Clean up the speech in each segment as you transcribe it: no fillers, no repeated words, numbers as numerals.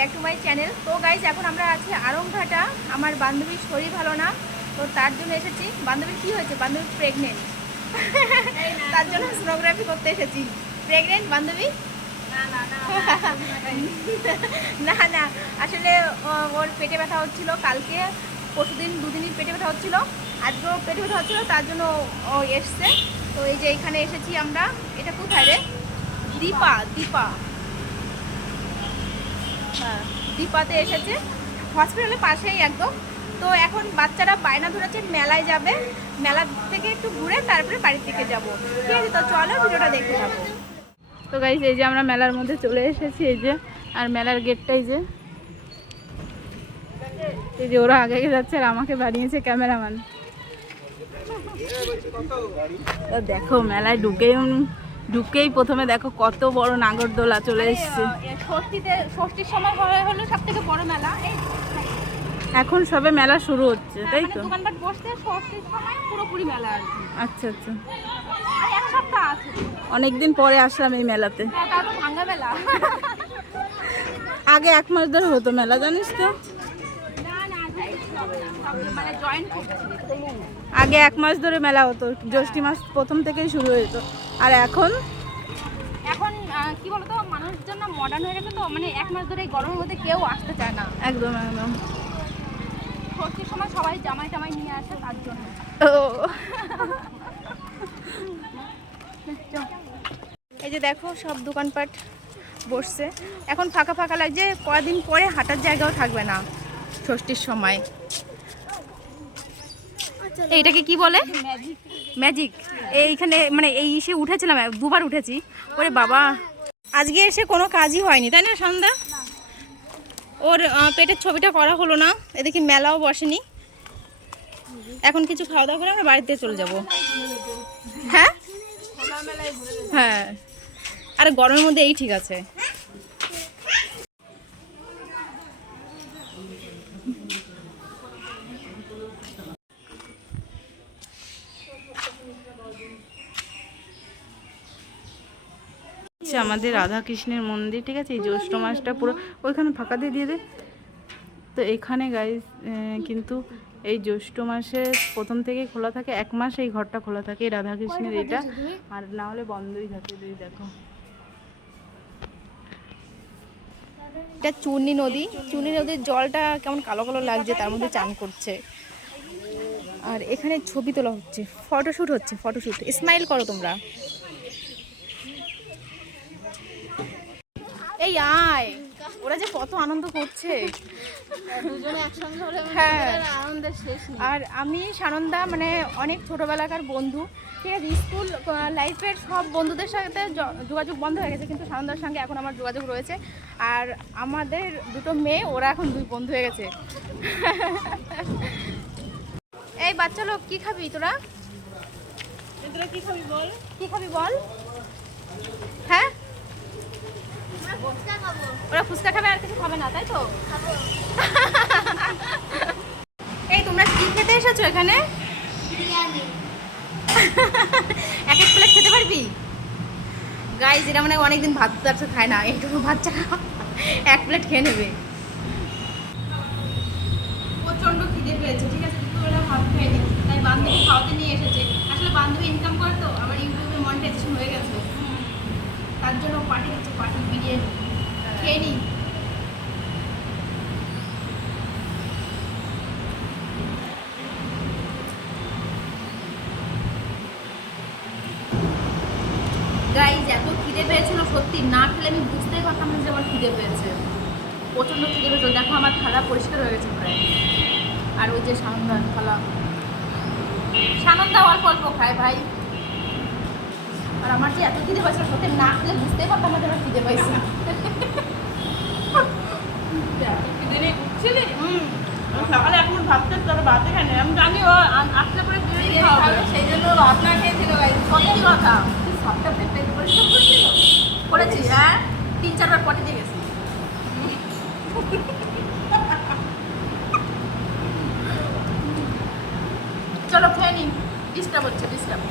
Back to my channel. তো guys এখন আমরা আছি আরংঘাটা। আমার বান্ধবীর শরীর ভালো না, তো তার জন্য এসেছি। বান্ধবীর কী হয়েছে? বান্ধবী প্রেগনেন্ট, তার জন্য সোনোগ্রাফি করতে এসেছি। প্রেগনেন্ট বান্ধবী? না না, আসলে ওর পেটে ব্যথা হচ্ছিলো। কালকে পরশুদিন দুদিনই পেটে ব্যথা হচ্ছিলো, আজকেও পেটে ব্যথা হচ্ছিলো, তার জন্য ও এসছে। তো এই যে এখানে এসেছি আমরা। এটা কোথায় রে? দীপা, দীপা, হ্যাঁ দীপাতে এসেছে, হসপিটালের পাশেই একদম। তো এখন বাচ্চারা বায়না ধরেছে মেলায় যাবে, মেলা থেকে একটু ঘুরে তারপরে বাড়ি থেকে যাব। ঠিক আছে, তো চলো ভিডিওটা দেখতে থাকো। তো গাইস এই যে আমরা মেলার মধ্যে চলে এসেছি, এই যে আর মেলার গেটটাই যে, এই যে ওরা আগে যাচ্ছে আর আমাকে বাড়িয়েছে ক্যামেরাম্যান। দেখো মেলায় ঢুকেই প্রথমে দেখো কত বড় নাগরদোলা চলে এসছে। ষষ্ঠীর সময় হলো সব থেকে বড় মেলা। এখন সবে মেলা শুরু হচ্ছে, তাই তো? দোকানপাট বসতে ষষ্ঠীর সময় পুরোপুরি মেলা আর কি। আচ্ছা আচ্ছা, আর এক সপ্তাহ আছে। অনেকদিন পরে আসলাম এই মেলাতে। ভাঙ্গা মেলা। আগে 1 মাস ধরে হতো মেলা, জানিস তো? আগে 1 মাস ধরে মেলা হতো, জ্যৈষ্ঠী মাস প্রথম থেকেই শুরু হতো। আর এখন কি বলতো, মানুষের জন্য মডার্ন হয়ে গেছে, তো মানে 1 মাস ধরে গরমের মধ্যে কেউ আসতে চায় না। একদম একদম। ষষ্ঠীর সময় সবাই জামাই টামাই নিয়ে আসে, তার জন্য। এই যে দেখো সব দোকানপাট বসছে, এখন ফাঁকা ফাঁকা লাগছে। কয়েকদিন পরে হাঁটার জায়গাও থাকবে না ষষ্ঠীর সময়। এইটাকে কি বলে? ম্যাজিক। এইখানে মানে এই ইসে উঠেছিলাম, 2বার উঠেছি। ওরে বাবা, আজকে এসে কোনো কাজই হয়নি, তাই না সন্ধ্যা? ওর পেটের ছবিটা করা হলো না, এদিকে মেলাও বসেনি। এখন কিছু খাওয়া দাওয়া করে আমরা বাড়িতে চলে যাব। হ্যাঁ হ্যাঁ, আর গরমের মধ্যে এই ঠিক আছে। আমাদের রাধা কৃষ্ণের মন্দির, ঠিক আছে? এই জ্যৈষ্ঠ মাসটা পুরো ওইখানে ফাঁকা দিয়ে দে। তো এখানে গাইস কিন্তু এই জ্যৈষ্ঠ মাসে প্রথম থেকে খোলা থাকে, 1 মাস এই ঘরটা খোলা থাকে রাধা কৃষ্ণের এটা, আর না হলে বন্ধই থাকে। দেখো এটা চূর্ণী নদী। চূর্ণী নদীর জলটা কেমন কালো কালো লাগছে, তার মধ্যে চান করছে। আর এখানে ছবি তোলা হচ্ছে, ফটোশ্যুট হচ্ছে, ফটোশ্যুট। স্মাইল করো তোমরা। এই আয়, ওরা যে কত আনন্দ করছে দুজনে একসঙ্গে হলে। হ্যাঁ, আনন্দের শেষ নেই। আর আমি সানন্দা মানে অনেক ছোটোবেলাকার বন্ধু, ঠিক আছে? স্কুল লাইফের সব বন্ধুদের সাথে যোগাযোগ বন্ধ হয়ে গেছে, কিন্তু সানন্দার সঙ্গে এখন আমার যোগাযোগ রয়েছে। আর আমাদের 2টো মেয়ে, ওরা এখন 2 বন্ধু হয়ে গেছে। এই বাচ্চা লোক, কি খাবি তোরা? কি খাবি বল, কি খাবি বল? হ্যাঁ, ওরা ফুচকা খাবে, আর কিছু খাবে না, তাই তো? এই তোমরা কি খেতে এসেছো এখানে? এক প্লেট খেতে পারবি? গাইজ এরা মানে অনেকদিন ভাত টাত খায় না, একটু বাচ্চা 1 প্লেট খেয়ে নেবে। প্রচণ্ড খিদে পেয়েছে, ঠিক আছে? দুপুরবেলা ভাত খাইনি, তাই বান্ধবী খাওয়াতে নিয়ে এসেছে। আসলে বান্ধবী ইনকাম করে, তো আমার ইউটিউবে মনিটাইজেশন হয়ে গেছে, তার জন্য পার্টি দিচ্ছে, পার্টি বিরিয়ানি খেয়ে নিই। গাইজ এত খিদে পেয়েছিল, সত্যি না খেলে আমি বুঝতেই পারতাম না যে আমার খিদে পেয়েছে। প্রচণ্ড খিদে পেয়েছিল। দেখো আমার থালা পরিষ্কার হয়ে গেছে প্রায়। আর ওই যে সানন্দার থালা, সানন্দা অল্প অল্প খায় ভাই। আর আমার যে এত খিদে পেয়েছিল, সত্যি না খেলে বুঝতেই পারতাম না যে আমার খিদে পেয়েছে। সকালে এখন ভাবতে তোর ভাতে খাই না, আমি জানি ও আসলে পরে সেই জন্য আপনার খেয়েছিল। সত্যি কথা, সপ্তাহে পেট পরিষ্কার করেছিল, করেছি। হ্যাঁ, 3-4 বার পটে দিয়ে গেছি। চলো খেয়ে নিই, ডিস্টার্ব হচ্ছে, ডিস্টার্ব।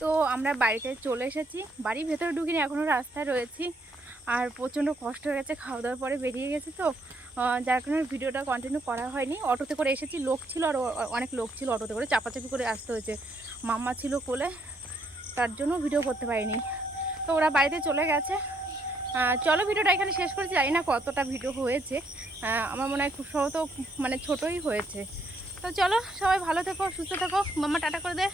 তো আমরা বাড়িতে চলে এসেছি, বাড়ির ভেতরে ঢুকিনি, এখনও রাস্তায় রয়েছি। আর প্রচণ্ড কষ্ট হয়ে গেছে, খাওয়া দাওয়ার পরে বেরিয়ে গেছে তো, যার কারণে ভিডিওটা কন্টিনিউ করা হয়নি। অটোতে করে এসেছি, লোক ছিল আর অনেক লোক ছিল, অটোতে করে চাপাচাপি করে আসতে হয়েছে, মাম্মা ছিল কোলে, তার জন্য ভিডিও করতে পারিনি। তো ওরা বাড়িতে চলে গেছে। চলো ভিডিওটা এখানে শেষ করেছি, জানি না কতটা ভিডিও হয়েছে, আমার মনে হয় খুব সহজ, মানে ছোটোই হয়েছে। তো চলো সবাই ভালো থেকো, সুস্থ থেকো, মাম্মা টাটা করে দে।